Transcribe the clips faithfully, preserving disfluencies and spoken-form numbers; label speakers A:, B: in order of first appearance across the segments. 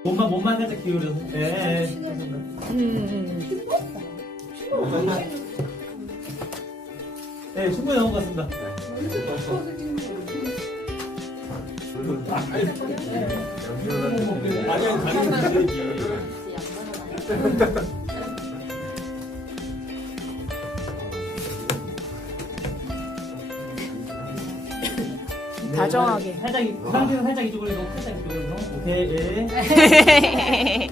A: 몸만 몸만 살짝 기울여서. 네.
B: 음.
A: 네, 충분히 나온 것 같습니다.
C: 아니, 당연히 드셔야지.
B: 다정하게.
A: 살짝 이- 상대는 살짝 이쪽으로 해서 살짝 이쪽으로 해서. 오케이. 예.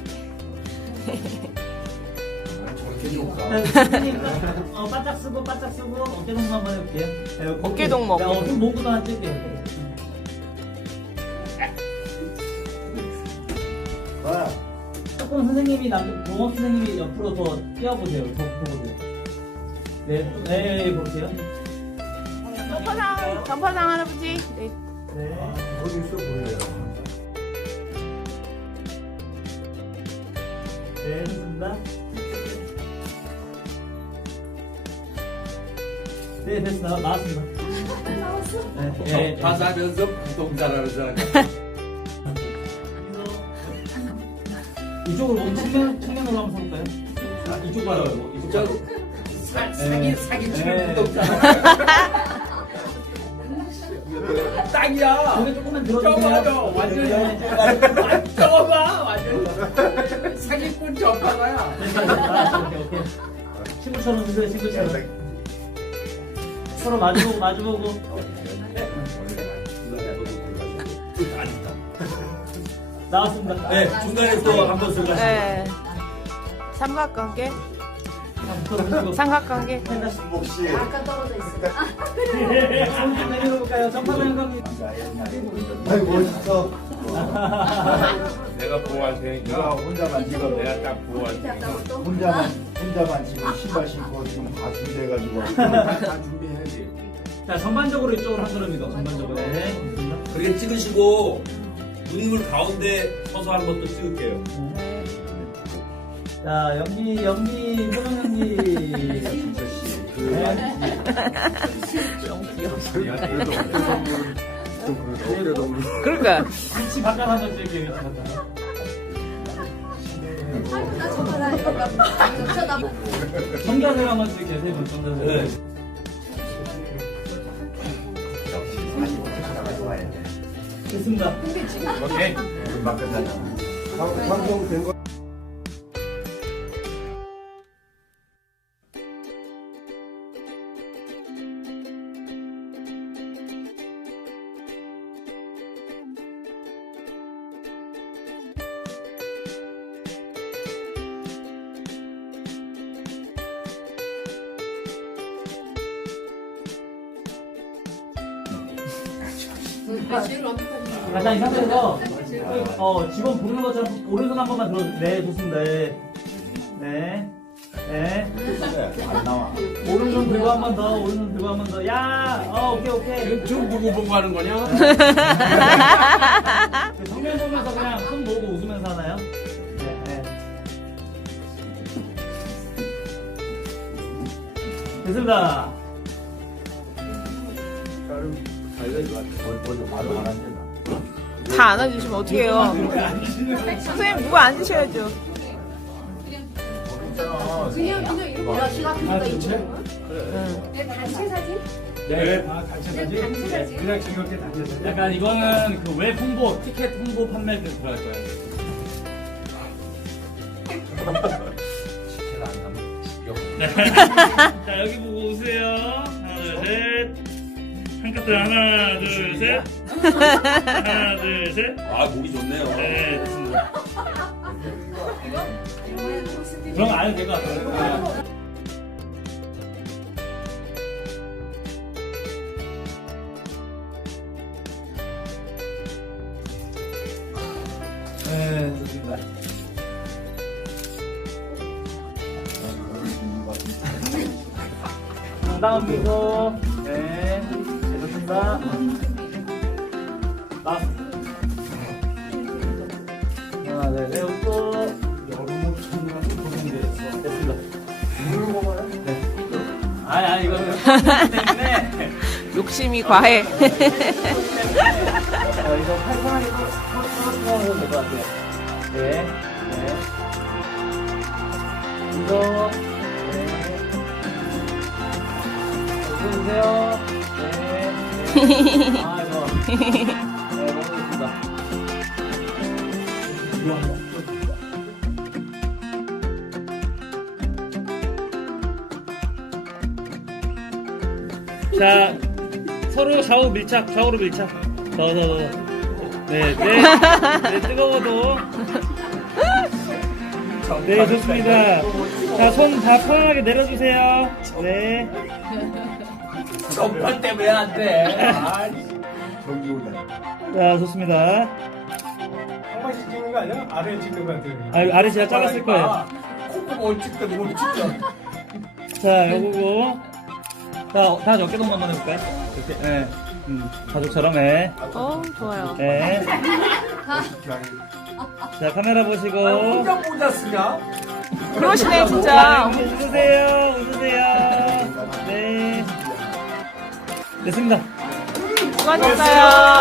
C: 저렇게 좋을까?
A: 어, 바짝 쓰고 바짝 쓰고 어깨 동무 한번 해볼게요. 네,
B: 어깨 동무.
A: 야, 어, 좀 목구도 한 뜰게요.
C: 와,
A: 조금 선생님이 남 동업 선생님이 옆으로 더 뛰어보세요. 더 보세요. 네, 네, 볼게요.
B: 점퍼상, 점퍼상 할아버지. 네.
A: 네.
C: 어디 있어 보여요.
A: 네, 좋습니다. 네, 됐습니다. 나왔습니다.
D: 나왔어?
A: 네, 네, 네.
C: 가사면서 부동산하는 사람.
A: 이쪽으로 몸 측면, 측면으로 한번 서볼까요? 아, 이쪽 봐요. 이쪽
C: 저
A: 봐요.
C: 사, 사기 사기 치는
A: 네.
C: 부동산. 딱이야.
A: 고개 조금만 들어주세요.
C: 좁아져 완전
A: 네.
C: 좁아 완전 사기꾼 전파가야.
A: 아, 오케이, 오케이. 친구처럼 드세요, 친구처럼. 서로 마주보고, 마주보고. 나왔습니다.
C: 네, 중간에 또 한 번 쓰고.
B: 네. 삼각관계. 삼각관계.
C: 혹시
D: 아까 떨어져 있어.
A: 손좀 내밀어볼까요? 점프하는 겁니다.
C: 아이 멋있어.
E: 내가 보호할 테니까
F: 혼자만 지금
E: 내가 딱 보호할
D: 밑에 안
E: 테니까
D: 나와 또?
F: 혼자만 혼자만 지금 신발 신고 지금 다 준비해가지고
C: 다 준비해야지.
A: 자, 전반적으로 이쪽으로 한 걸음이다. 전반적으로. 네.
C: 그렇게 찍으시고 누님을 가운데 서서 하는 것도 찍을게요.
A: 자, 연기, 연기, 소영 연기.
F: 진짜 씨. 그
A: 네.
F: 그래도 우리
B: 그러니까.
A: 위치 바깥 한번 찍을게요, 위치 바깥.
D: 아이고 나 저거 나 이거 나 쳐다보.
A: 정자세로 한번 찍을게요, 세 분, 정자세로.
C: 네.
A: 됐습니다.
E: 오케이.
F: 금방 끝났잖아. 방송 된 거.
A: 가장 이 상태에서, 어, 직원 부르는 것처럼 오른손 한 번만 들어주세요. 네, 좋습니다. 네. 네. 네.
F: 안 나와.
A: 오른손 들고 한 번 더, 오른손 들고 한 번 더. 야! 어, 오케이, 오케이.
E: 지금 지금 누구 보고 하는 거냐?
A: 그 정면 보면서 그냥 손 모으고 웃으면서 하나요? 네, 네. 됐습니다.
F: 먼저 바로 안 한다.
B: 다 안아주시면 어떡해요. 선생님 누가 앉으셔야죠.
D: 그냥 그냥 이렇게 열심히
A: 아,
D: 하니까
A: 진짜?
D: 있죠.
B: 응.
D: 네, 단체 사진?
A: 네.
D: 아, 단체 사진?
A: 그냥 즐겁게 다녔어요. 약간 이거는 그 웹 홍보, 티켓 홍보 판매 때 들어갈 거예요.
C: 시킬 안 하면
G: 자, 여기 보고 웃으세요. 하나, 둘, 셋. 한 카트 하나, 둘, 셋. 하나, 둘, 셋.
C: 아 목이 좋네요.
G: 네, 됐습니다.
A: 그런 거 안 해도 될 것 같아요. 네, 좋습니다. 당당한 미소. 네, 좋습니다. 나. 하나, 네, 네, 웃고. 여름옷 천이라서 고생되었어. 됐습니다. 네. 아니, 아니, 이거는 때문에.
B: 욕심이 과해.
A: 자, 이거 팔 편하게 털어서 될것 같아요. 네. 네. 이거. 네. 웃어주세요. 네. 네. 아, 좋아. 네, 너무 좋습니다.
G: 자, 서로 좌우 밀착, 좌우로 밀착. 더, 더, 더. 네, 네. 네, 뜨거워도. 네, 좋습니다. 자, 손 다 편안하게 내려주세요. 네.
E: 정말 때문에 안 돼.
F: 전기 올라.
G: 자, 좋습니다.
E: 한번씩 찍는 거 아니야? 아래 찍는 거 같아요.
G: 아, 아래 제가 작았을 거예요.
E: 콧구멍 찍든 뭘 찍든.
G: 자, 요거고. 자, 다 어깨동무 한번 해볼까요? 이렇게, 예. 음, 가족처럼, 예.
B: 어, 좋아요.
G: 예. 자, 카메라 보시고.
E: 혼자 모자 쓰냐?
B: 그러시네, 진짜.
G: 웃으세요, 웃으세요. 네. 됐습니다.
B: 수고하셨어요.